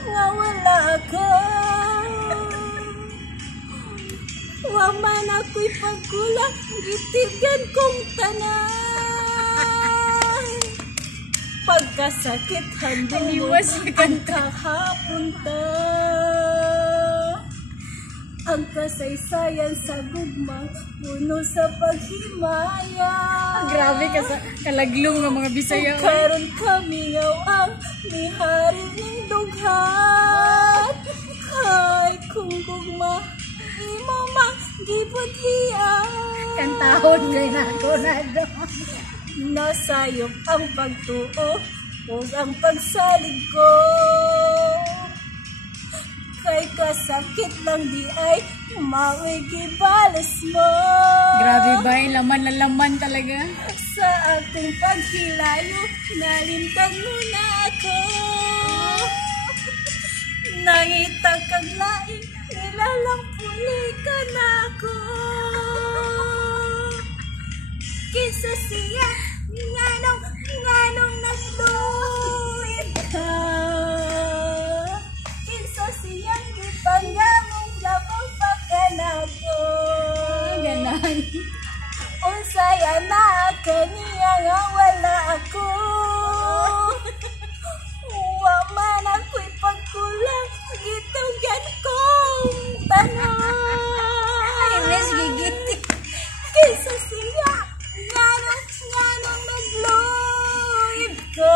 Nga wala ka, waman ako'y pagkulang, itigan kong tanan. Pagkasakit handong mo ang kahapunta, ang kasaysayan sa gugma, puno sa paghimaya. Grabe ka sa kalaglong ng mga Bisaya. Karon kami ngaw ang mihari ning dughat. Kay kung gugma, imo mang gibudhiya. Kantahon kay nako na do. Nasayop ang pagtuo o ang pagsalig ko. Kay kasakit lang di ay mao'y gibalas mo. Grabe ba? Laman na laman talaga. Sa ating paghilayo, nalimtang mo na ako. Nangita kag laing, nilalang puli ka na ako. Kinsa siya, nganong nagluid ka. Kinsa siyang gipanggamong labang pagkanako. Ganan. Unsaya na kaniya nga wala ako. Wa man ako'y pagkulang, gitugyan kong tanan. Ay, miss gigiti. Kinsa siya, nganong nagluid ko.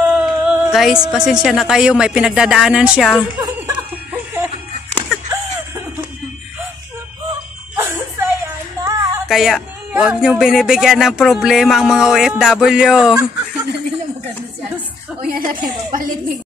Guys, pasensya na kayo, may pinagdadaanan siya. Unsaya na Kaya, huwag niyo binibigyan ng problema ang mga OFW. Nila mo ganun siya. O yan na kayo